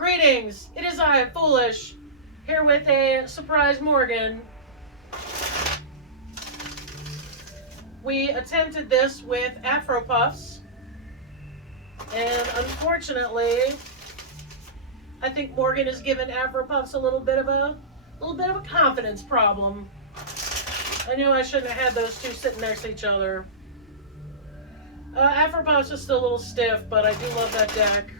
Greetings, it is I, Foolish, here with a surprise Morgan. We attempted this with Afro Puffs, and unfortunately, I think Morgan has given Afro Puffs a little bit of a confidence problem. I knew I shouldn't have had those two sitting next to each other. Afro Puffs is still a little stiff, but I do love that deck.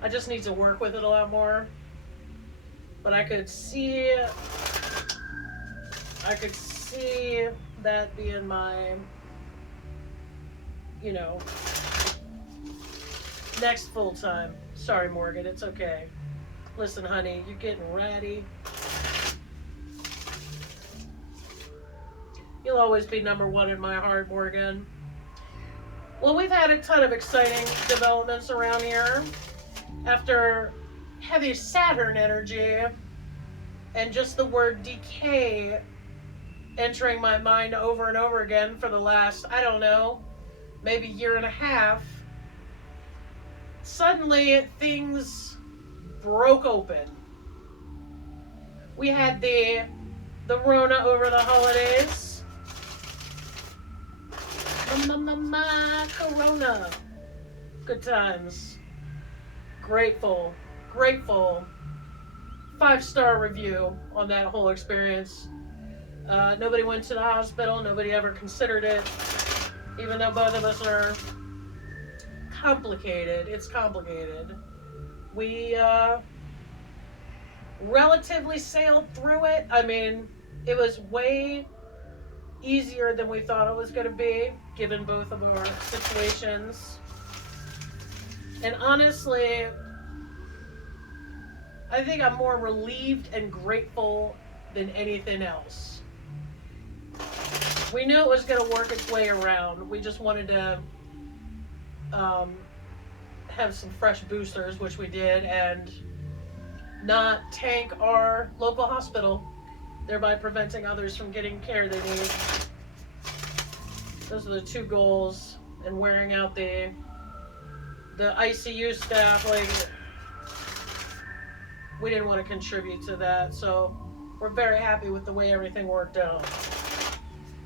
I just need to work with it a lot more. But I could see that being my, next full time. Sorry, Morgan, it's okay. Listen, honey, you're getting ratty. You'll always be number one in my heart, Morgan. Well, we've had a ton of exciting developments around here. After heavy Saturn energy and just the word decay entering my mind over and over again for the last, I don't know, maybe year and a half, suddenly things broke open. We had the Rona over the holidays. Corona. Good times. Grateful. 5-star review on that whole experience. Nobody went to the hospital. Nobody ever considered it. Even though both of us are complicated. It's complicated. We relatively sailed through it. I mean, it was way easier than we thought it was going to be, given both of our situations. And honestly, I think I'm more relieved and grateful than anything else. We knew it was going to work its way around. We just wanted to have some fresh boosters, which we did, and not tank our local hospital, thereby preventing others from getting care they need. Those are the two goals, and wearing out the ICU staff, like, we didn't want to contribute to that, so we're very happy with the way everything worked out.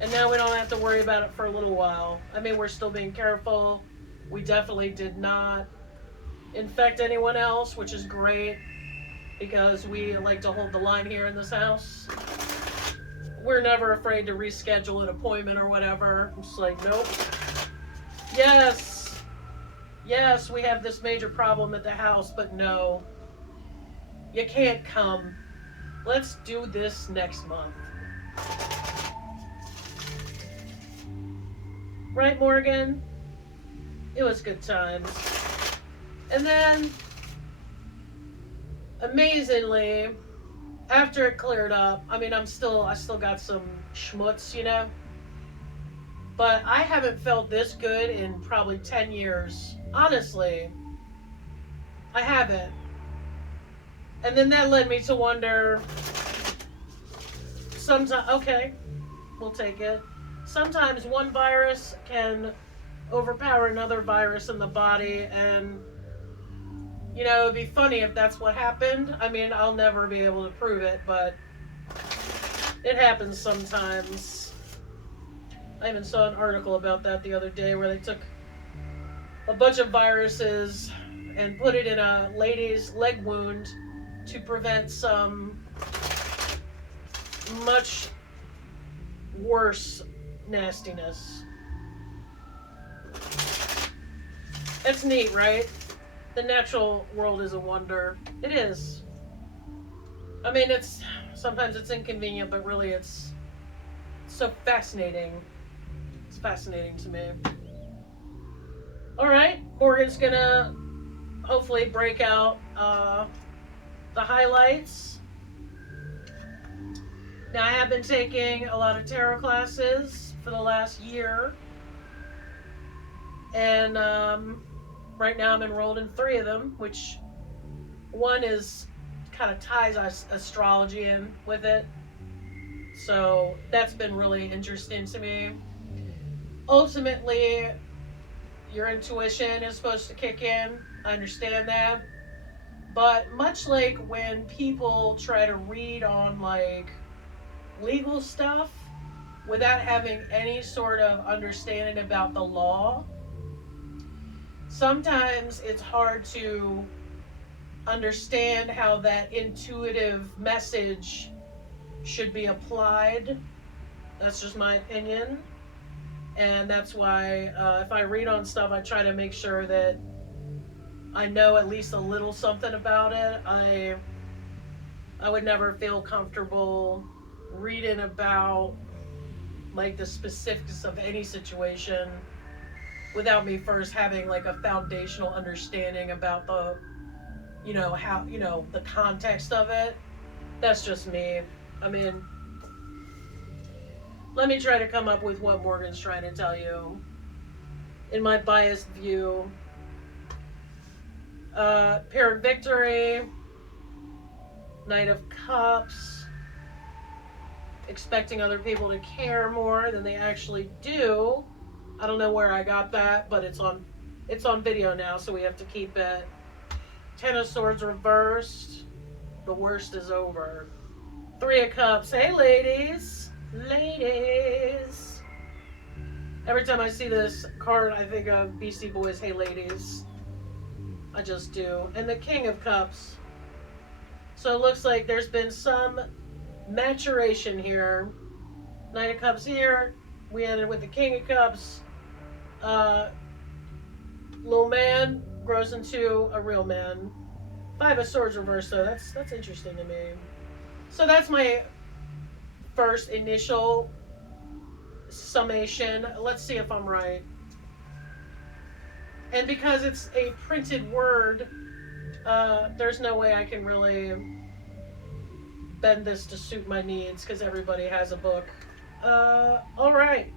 And now we don't have to worry about it for a little while. I mean, we're still being careful. We definitely did not infect anyone else, which is great, because we like to hold the line here in this house. We're never afraid to reschedule an appointment or whatever. I'm just like, nope. Yes, we have this major problem at the house, but no. You can't come. Let's do this next month. Right, Morgan? It was good times. And then, amazingly, after it cleared up, I mean, I still got some schmutz, but I haven't felt this good in probably 10 years. Honestly, I haven't. And then that led me to wonder, sometimes, okay, we'll take it. Sometimes one virus can overpower another virus in the body, and, it'd be funny if that's what happened. I mean, I'll never be able to prove it, but it happens sometimes. I even saw an article about that the other day where they took a bunch of viruses and put it in a lady's leg wound to prevent some much worse nastiness. It's neat, right? The natural world is a wonder. It is. I mean, sometimes it's inconvenient, but really it's so fascinating. It's fascinating to me. All right, Morgan's gonna hopefully break out the highlights. Now, I have been taking a lot of tarot classes for the last year, and right now I'm enrolled in 3 of them, which one is kind of ties astrology in with it, so that's been really interesting to me. Ultimately, your intuition is supposed to kick in. I understand that. But much like when people try to read on like legal stuff without having any sort of understanding about the law, sometimes it's hard to understand how that intuitive message should be applied. That's just my opinion. And that's why if I read on stuff, I try to make sure that I know at least a little something about it. I would never feel comfortable reading about like the specifics of any situation without me first having like a foundational understanding about the, how, the context of it. That's just me. I mean, let me try to come up with what Morgan's trying to tell you in my biased view. Pyrrhic victory, Knight of Cups, expecting other people to care more than they actually do. I don't know where I got that, but it's on video now, so we have to keep it. Ten of Swords reversed. The worst is over. Three of Cups. Hey, ladies. Ladies. Every time I see this card, I think of Beastie Boys, Hey, ladies. I just do. And the King of Cups. So it looks like there's been some maturation here. Knight of Cups here. We ended with the King of Cups. Little man grows into a real man. Five of Swords reversed, though. That's interesting to me. So that's my first initial summation. Let's see if I'm right. And because it's a printed word, there's no way I can really bend this to suit my needs because everybody has a book. All right.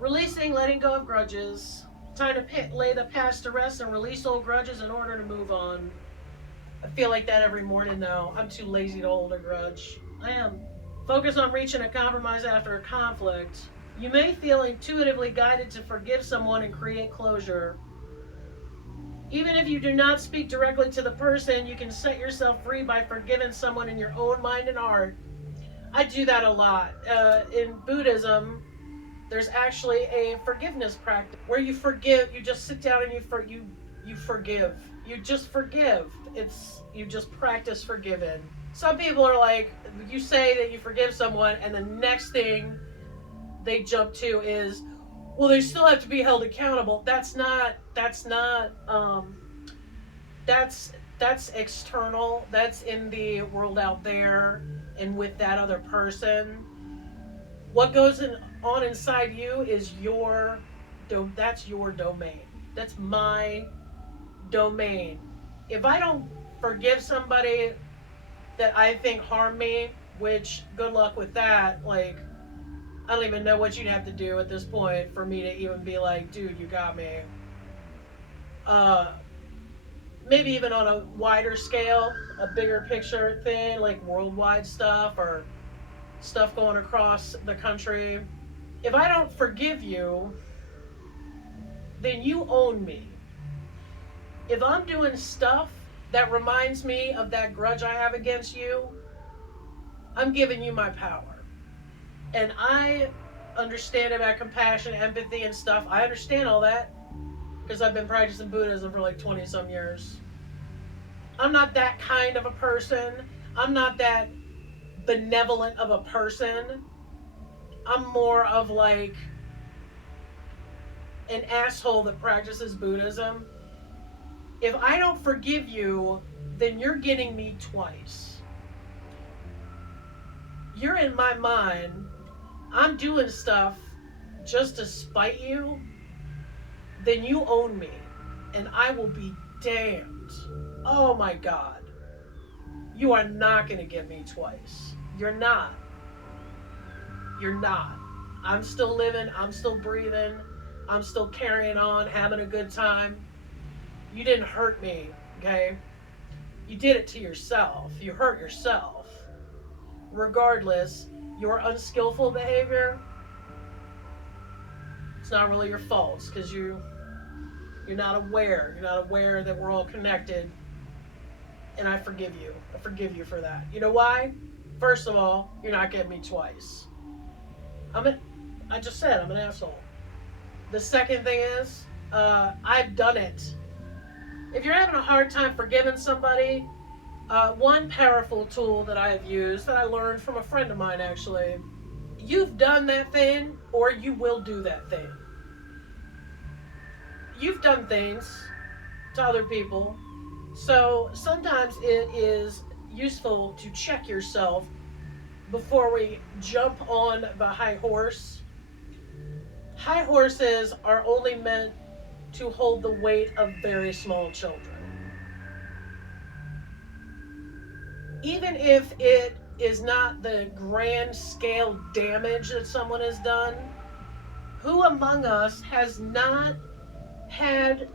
Releasing, letting go of grudges. Time to lay the past to rest and release old grudges in order to move on. I feel like that every morning, though. I'm too lazy to hold a grudge. I am. Focus on reaching a compromise after a conflict. You may feel intuitively guided to forgive someone and create closure. Even if you do not speak directly to the person, you can set yourself free by forgiving someone in your own mind and heart. I do that a lot. In Buddhism, there's actually a forgiveness practice where you forgive. You just sit down and you forgive. You just forgive. You just practice forgiving. Some people are like, you say that you forgive someone, and the next thing they jump to is, well, they still have to be held accountable. That's external. That's in the world out there and with that other person. What goes on inside you is that's your domain. That's my domain. If I don't forgive somebody that I think harmed me, which good luck with that, like, I don't even know what you'd have to do at this point for me to even be like, dude, you got me. Maybe even on a wider scale, a bigger picture thing, like worldwide stuff or stuff going across the country. If I don't forgive you, then you own me. If I'm doing stuff that reminds me of that grudge I have against you, I'm giving you my power. And I understand about compassion, empathy, and stuff. I understand all that because I've been practicing Buddhism for like 20 some years. I'm not that kind of a person. I'm not that benevolent of a person. I'm more of like an asshole that practices Buddhism. If I don't forgive you, then you're getting me twice. You're in my mind. I'm doing stuff just to spite you. Then you own me. And I will be damned. Oh my God. You are not going to get me twice. You're not. You're not. I'm still living. I'm still breathing. I'm still carrying on, having a good time. You didn't hurt me, okay? You did it to yourself. You hurt yourself. Regardless, your unskillful behavior, it's not really your fault because you're not aware. You're not aware that we're all connected. and I forgive you. I forgive you for that. You know why? First of all, you're not getting me twice. I just said I'm an asshole. The second thing is, I've done it. If you're having a hard time forgiving somebody, one powerful tool that I have used that I learned from a friend of mine actually, you've done that thing or you will do that thing. You've done things to other people, so sometimes it is useful to check yourself before we jump on the high horse. High horses are only meant to hold the weight of very small children. Even if it is not the grand scale damage that someone has done, who among us has not had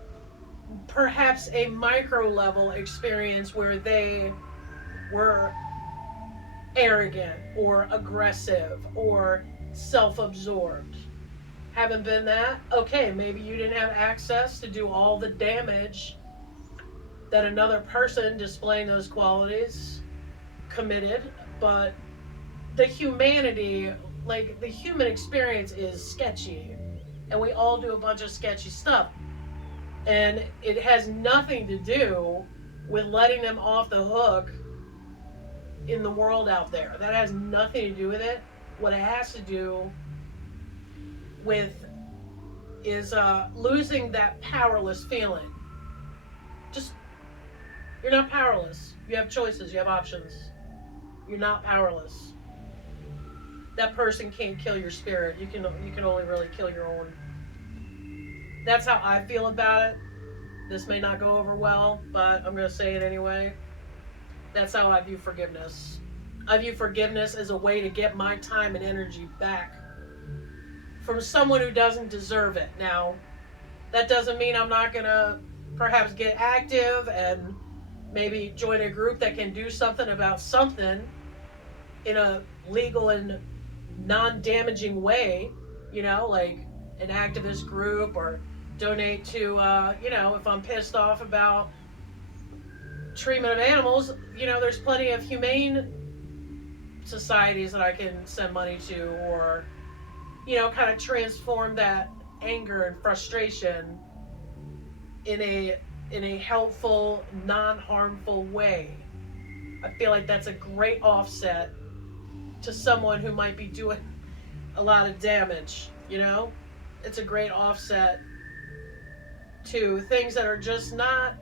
perhaps a micro level experience where they were arrogant or aggressive or self absorbed? Haven't been that? Okay, maybe you didn't have access to do all the damage that another person displaying those qualities committed, but the humanity, like the human experience is sketchy, and we all do a bunch of sketchy stuff. And it has nothing to do with letting them off the hook in the world out there. That has nothing to do with it. What it has to do with is losing that powerless feeling. Just, you're not powerless. You have choices, you have options. You're not powerless. That person can't kill your spirit. You can only really kill your own. That's how I feel about it. This may not go over well, but I'm going to say it anyway. That's how I view forgiveness. I view forgiveness as a way to get my time and energy back from someone who doesn't deserve it. Now, that doesn't mean I'm not going to perhaps get active and maybe join a group that can do something about something in a legal and non-damaging way, like an activist group, or donate to, if I'm pissed off about treatment of animals, there's plenty of humane societies that I can send money to, or, kind of transform that anger and frustration in a helpful, non-harmful way. I feel like that's a great offset to someone who might be doing a lot of damage, It's a great offset to things that are just not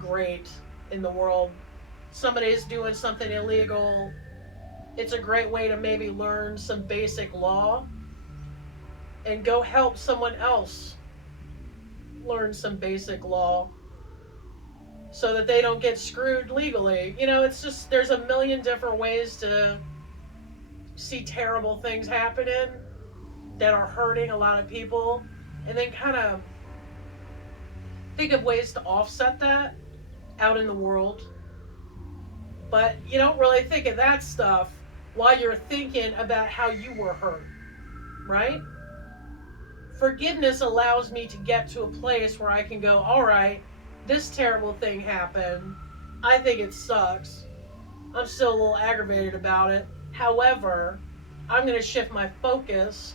great in the world. Somebody's doing something illegal. It's a great way to maybe learn some basic law and go help someone else learn some basic law so that they don't get screwed legally. It's just, there's a million different ways to see terrible things happening that are hurting a lot of people, and then kind of think of ways to offset that out in the world. But you don't really think of that stuff while you're thinking about how you were hurt, right? Forgiveness allows me to get to a place where I can go, all right, this terrible thing happened. I think it sucks. I'm still a little aggravated about it. However, I'm going to shift my focus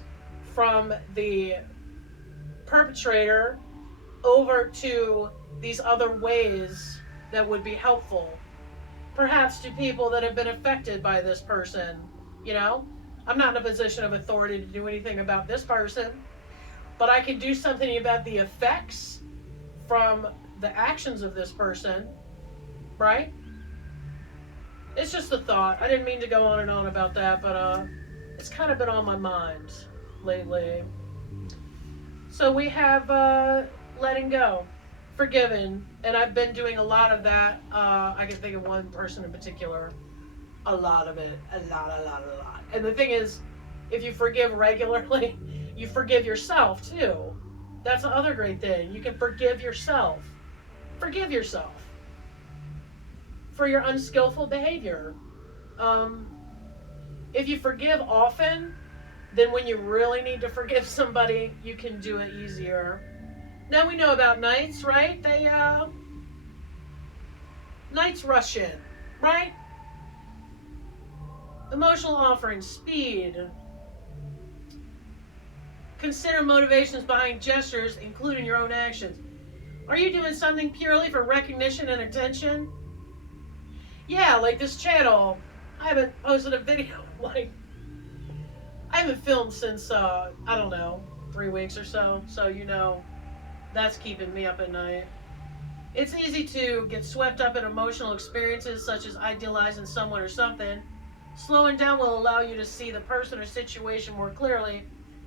from the perpetrator over to these other ways that would be helpful. Perhaps to people that have been affected by this person. I'm not in a position of authority to do anything about this person, but I can do something about the effects from the actions of this person, right? It's just a thought. I didn't mean to go on and on about that, but it's kind of been on my mind lately. So we have letting go, forgiven, and I've been doing a lot of that. I can think of one person in particular. A lot of it. A lot. And the thing is, if you forgive regularly, you forgive yourself too. That's the other great thing. You can forgive yourself. Forgive yourself for your unskillful behavior. If you forgive often, then when you really need to forgive somebody, you can do it easier. Now we know about knights, right? Knights rush in, right? Emotional offering, speed. Consider motivations behind gestures, including your own actions. Are you doing something purely for recognition and attention? Yeah, like this channel. I haven't posted a video. Like, I haven't filmed since, I don't know, 3 weeks or so. So, that's keeping me up at night. It's easy to get swept up in emotional experiences such as idealizing someone or something. Slowing down will allow you to see the person or situation more clearly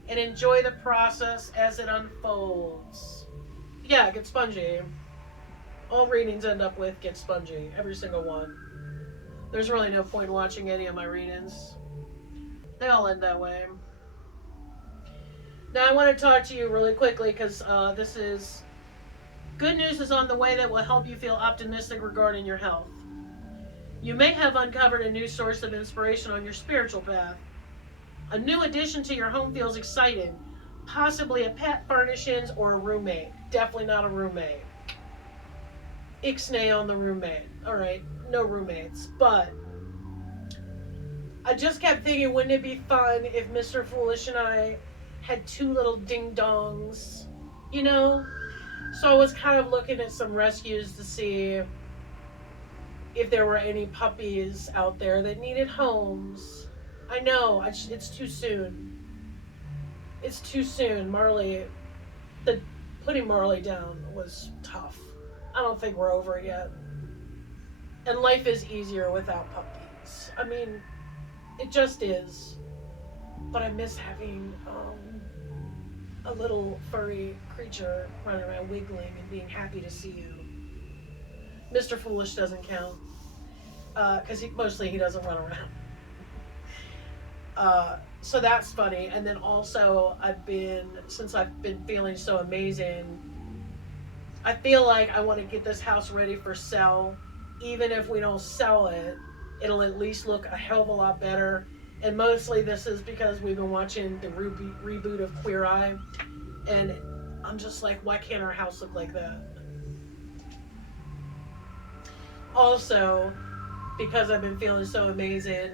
and enjoy the process as it unfolds. Yeah, get spongy. All readings end up with get spongy. Every single one. There's really no point in watching any of my readings. They all end that way. Now, I want to talk to you really quickly because this is good news is on the way that will help you feel optimistic regarding your health. You may have uncovered a new source of inspiration on your spiritual path. A new addition to your home feels exciting. Possibly a pet, furnishings, or a roommate. Definitely not a roommate. Ixnay on the roommate. Alright, no roommates. But I just kept thinking, wouldn't it be fun if Mr. Foolish and I had two little ding-dongs? You know? So I was kind of looking at some rescues to see if there were any puppies out there that needed homes. I know, it's too soon. It's too soon. Putting Marley down was tough. I don't think we're over it yet. And life is easier without puppies. I mean, it just is. But I miss having a little furry creature running around wiggling and being happy to see you. Mr. Foolish doesn't count. Because he doesn't run around. So that's funny. And then also, since I've been feeling so amazing, I feel like I want to get this house ready for sale. Even if we don't sell it, it'll at least look a hell of a lot better. And mostly this is because we've been watching the reboot of Queer Eye. And I'm just like, why can't our house look like that? Also, because I've been feeling so amazing,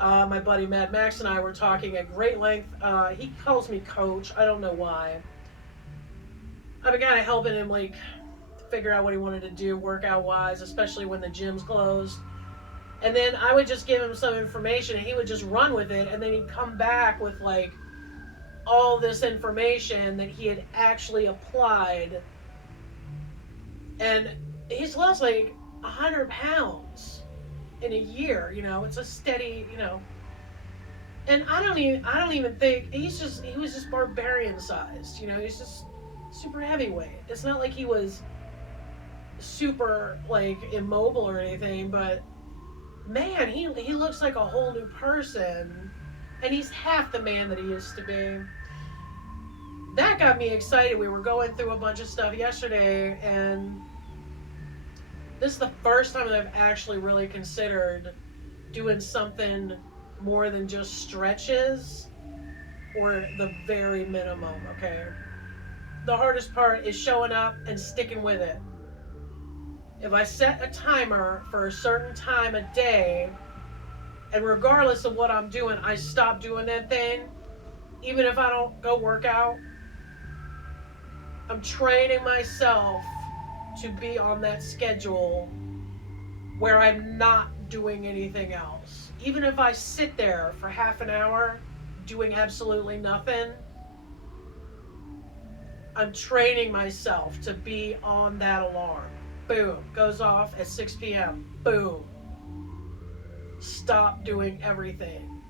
my buddy Mad Max and I were talking at great length. He calls me coach. I don't know why. I've been kind of helping him figure out what he wanted to do workout wise, especially when the gym's closed. And then I would just give him some information and he would just run with it, and then he'd come back with all this information that he had actually applied. And he's lost 100 pounds in a year. It's a steady, and I don't even think he was just barbarian sized. He's just super heavyweight. It's not like he was super immobile or anything, but man, he looks like a whole new person, and he's half the man that he used to be. That got me excited. We were going through a bunch of stuff yesterday, and this is the first time that I've actually really considered doing something more than just stretches or the very minimum, okay? The hardest part is showing up and sticking with it. If I set a timer for a certain time a day, and regardless of what I'm doing, I stop doing that thing, even if I don't go work out, I'm training myself to be on that schedule where I'm not doing anything else. Even if I sit there for half an hour doing absolutely nothing, I'm training myself to be on that alarm. Boom, goes off at 6 p.m. Boom. Stop doing everything.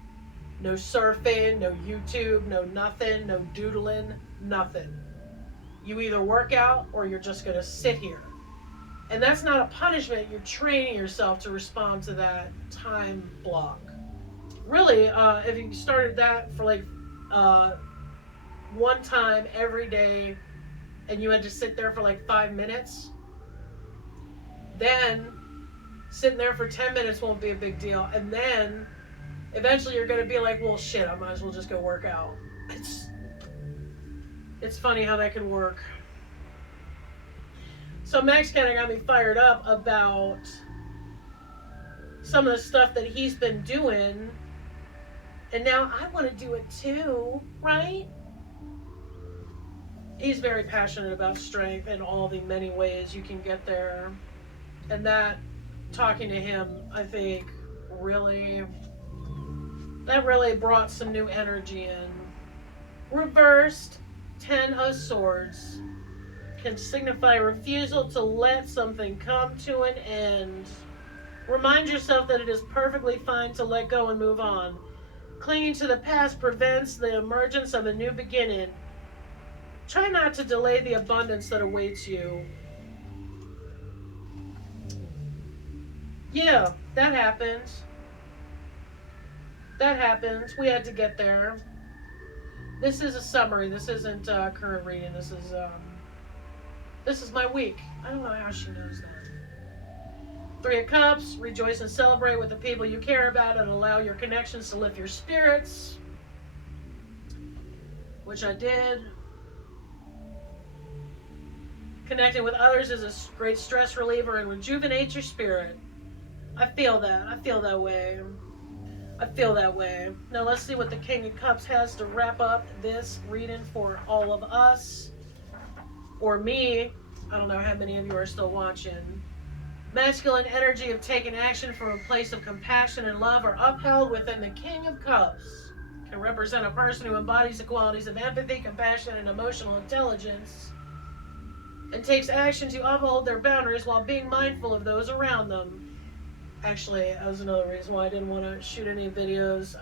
No surfing, no YouTube, no nothing, no doodling, nothing. You either work out or you're just going to sit here. And that's not a punishment. You're training yourself to respond to that time block. Really, if you started that for one time every day and you had to sit there for 5 minutes, then sitting there for 10 minutes won't be a big deal. And then eventually you're going to be like, well, shit, I might as well just go work out. It's funny how that can work. So Max kind of got me fired up about some of the stuff that he's been doing. And now I want to do it too, right? He's very passionate about strength and all the many ways you can get there. And that, talking to him, I think, really, that really brought some new energy in. Reversed 10 of Swords can signify refusal to let something come to an end. Remind yourself that it is perfectly fine to let go and move on. Clinging to the past prevents the emergence of a new beginning. Try not to delay the abundance that awaits you. Yeah, that happens. That happens. We had to get there. This is a summary. This isn't current reading. This is my week. I don't know how she knows that. 3 of Cups. Rejoice and celebrate with the people you care about and allow your connections to lift your spirits, which I did. Connecting with others is a great stress reliever and rejuvenates your spirit. I feel that. I feel that way. I feel that way. Now let's see what the King of Cups has to wrap up this reading for all of us. Or me. I don't know how many of you are still watching. Masculine energy of taking action from a place of compassion and love are upheld within the King of Cups. Can represent a person who embodies the qualities of empathy, compassion, and emotional intelligence, and takes action to uphold their boundaries while being mindful of those around them. Actually, that was another reason why I didn't want to shoot any videos.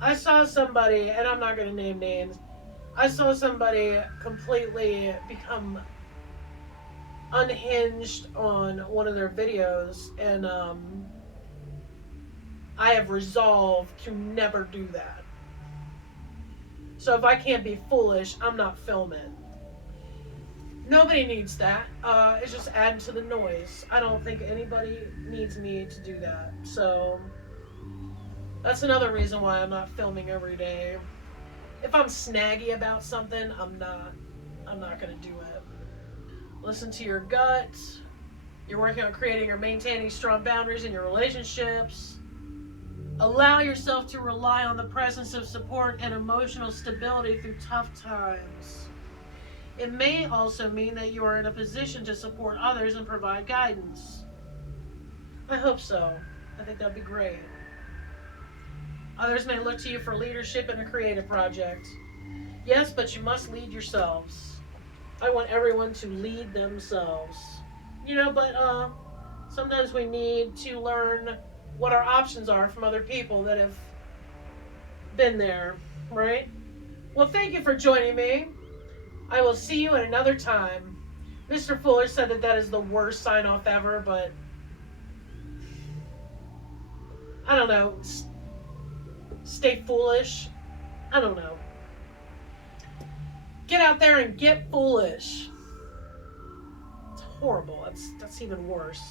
I saw somebody, and I'm not going to name names, I saw somebody completely become unhinged on one of their videos, and I have resolved to never do that. So if I can't be foolish, I'm not filming. Nobody needs that. It's just adding to the noise. I don't think anybody needs me to do that. So that's another reason why I'm not filming every day. If I'm snaggy about something, I'm not going to do it. Listen to your gut. You're working on creating or maintaining strong boundaries in your relationships. Allow yourself to rely on the presence of support and emotional stability through tough times. It may also mean that you are in a position to support others and provide guidance. I hope so. I think that'd be great. Others may look to you for leadership in a creative project. Yes, but you must lead yourselves. I want everyone to lead themselves. But sometimes we need to learn what our options are from other people that have been there, right? Well, thank you for joining me. I will see you at another time. Mr. Fuller said that is the worst sign-off ever, but I don't know. Stay foolish. I don't know. Get out there and get foolish. It's horrible. That's even worse.